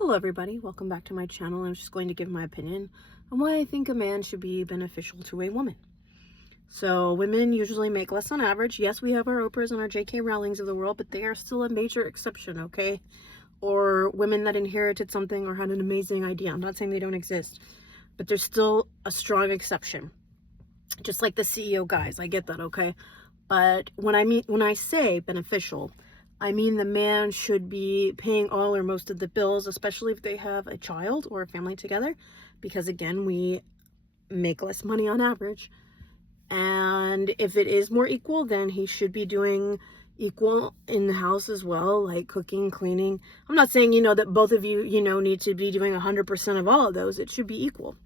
Hello everybody, welcome back to my channel. I'm just going to give my opinion on why I think a man should be beneficial to a woman. So women usually make less on average. Yes, we have our Oprahs and our JK Rowlings of the world, but they are still a major exception, okay? Or women that inherited something or had an amazing idea. I'm not saying they don't exist, but there's still a strong exception. Just like the CEO guys, I get that, okay? But when I say beneficial, I mean the man should be paying all or most of the bills, especially if they have a child or a family together, because again, we make less money on average. And if it is more equal, then he should be doing equal in the house as well, like cooking, cleaning. I'm not saying, that both of you, need to be doing 100% of all of those. It should be equal.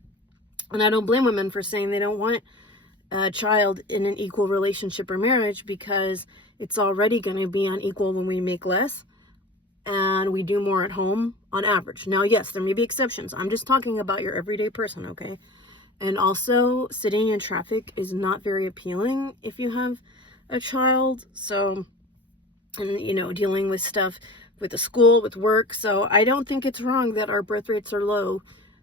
And I don't blame women for saying they don't want a child in an equal relationship or marriage, because it's already going to be unequal when we make less and we do more at home on average. Now, yes, there may be exceptions. I'm just talking about your everyday person, okay? And also, sitting in traffic is not very appealing if you have a child. So, and dealing with stuff with the school, with work. So I don't think it's wrong that our birth rates are low,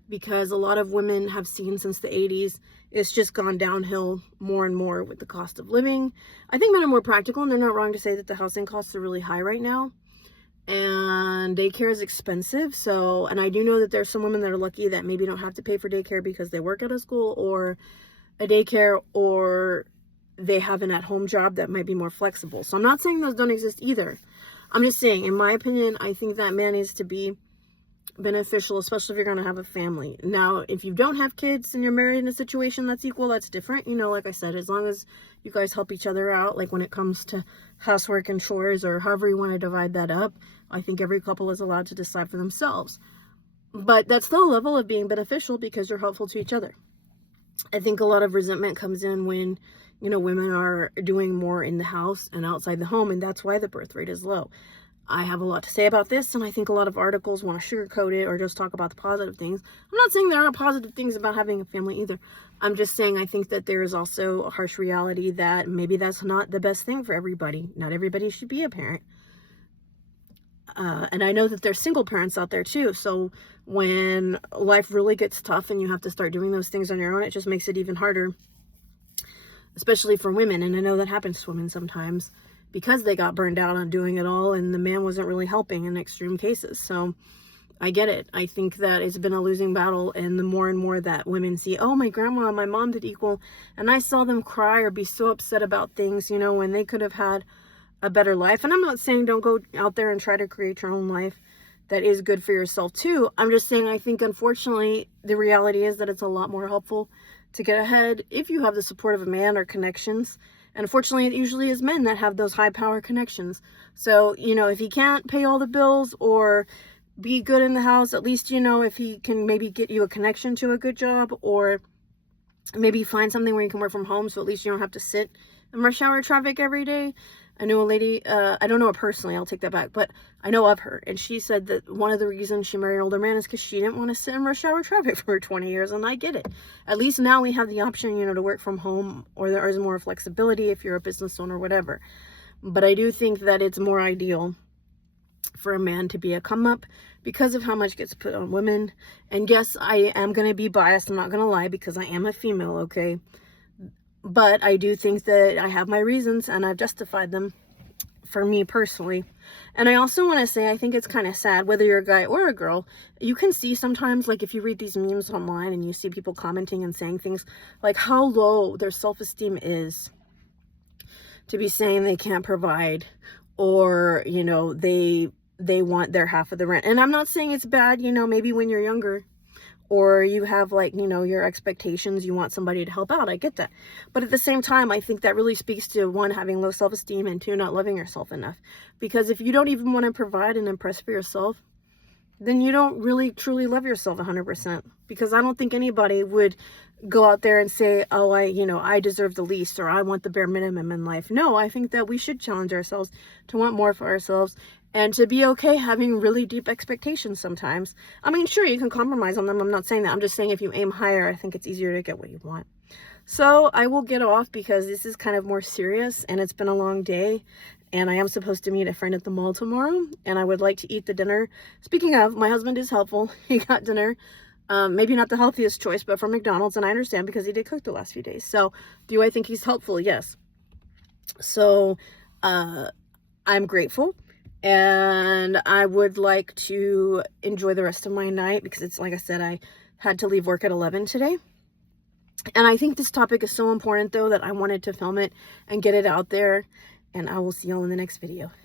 because a lot of women have seen since the 80s, it's just gone downhill more and more with the cost of living. I think men are more practical, and they're not wrong to say that the housing costs are really high right now. And daycare is expensive. So, and I do know that there's some women that are lucky that maybe don't have to pay for daycare because they work at a school or a daycare, or they have an at-home job that might be more flexible. So I'm not saying those don't exist either. I'm just saying, in my opinion, I think that man needs to be beneficial, especially if you're going to have a family. Now, if you don't have kids and you're married in a situation that's equal, that's different. Like I said, as long as you guys help each other out, like when it comes to housework and chores or however you want to divide that up, I think every couple is allowed to decide for themselves. But that's still a level of being beneficial because you're helpful to each other. I think a lot of resentment comes in when, women are doing more in the house and outside the home, and that's why the birth rate is low. I have a lot to say about this, and I think a lot of articles want to sugarcoat it or just talk about the positive things. I'm not saying there aren't positive things about having a family either. I'm just saying I think that there is also a harsh reality that maybe that's not the best thing for everybody. Not everybody should be a parent. And I know that there's single parents out there too. So when life really gets tough and you have to start doing those things on your own, it just makes it even harder, especially for women. And I know that happens to women sometimes, because they got burned out on doing it all and the man wasn't really helping in extreme cases. So I get it. I think that it's been a losing battle, and the more and more that women see, oh, my grandma and my mom did equal, and I saw them cry or be so upset about things, when they could have had a better life. And I'm not saying don't go out there and try to create your own life that is good for yourself too. I'm just saying I think, unfortunately, the reality is that it's a lot more helpful to get ahead if you have the support of a man or connections. And unfortunately, it usually is men that have those high power connections. So, if he can't pay all the bills or be good in the house, at least, if he can maybe get you a connection to a good job, or maybe find something where you can work from home, so at least you don't have to sit in rush hour traffic every day. I know a lady, I don't know her personally, I'll take that back, but I know of her, and she said that one of the reasons she married an older man is because she didn't want to sit in rush hour traffic for 20 years, and I get it. At least now we have the option, to work from home, or there is more flexibility if you're a business owner or whatever. But I do think that it's more ideal for a man to be a come-up because of how much gets put on women. And yes, I am going to be biased, I'm not going to lie, because I am a female, okay? But I do think that I have my reasons, and I've justified them for me personally. And I also want to say, I think it's kind of sad, whether you're a guy or a girl, you can see sometimes, like if you read these memes online and you see people commenting and saying things like how low their self-esteem is to be saying they can't provide, or, they want their half of the rent. And I'm not saying it's bad, maybe when you're younger, or you have your expectations, you want somebody to help out. I get that. But at the same time, I think that really speaks to, one, having low self-esteem, and two, not loving yourself enough. Because if you don't even want to provide and impress for yourself, then you don't really truly love yourself 100%. Because I don't think anybody would go out there and say, oh, I deserve the least, or I want the bare minimum in life. No, I think that we should challenge ourselves to want more for ourselves, and to be okay having really deep expectations sometimes. I mean, sure, you can compromise on them. I'm not saying that. I'm just saying if you aim higher, I think it's easier to get what you want. So I will get off because this is kind of more serious, and it's been a long day. and I am supposed to meet a friend at the mall tomorrow, and I would like to eat the dinner. Speaking of, my husband is helpful. He got dinner, maybe not the healthiest choice, but from McDonald's, and I understand because he did cook the last few days. So do I think he's helpful? Yes. So I'm grateful, and I would like to enjoy the rest of my night because it's, like I said, I had to leave work at 11 today. And I think this topic is so important, though, that I wanted to film it and get it out there. And I will see y'all in the next video.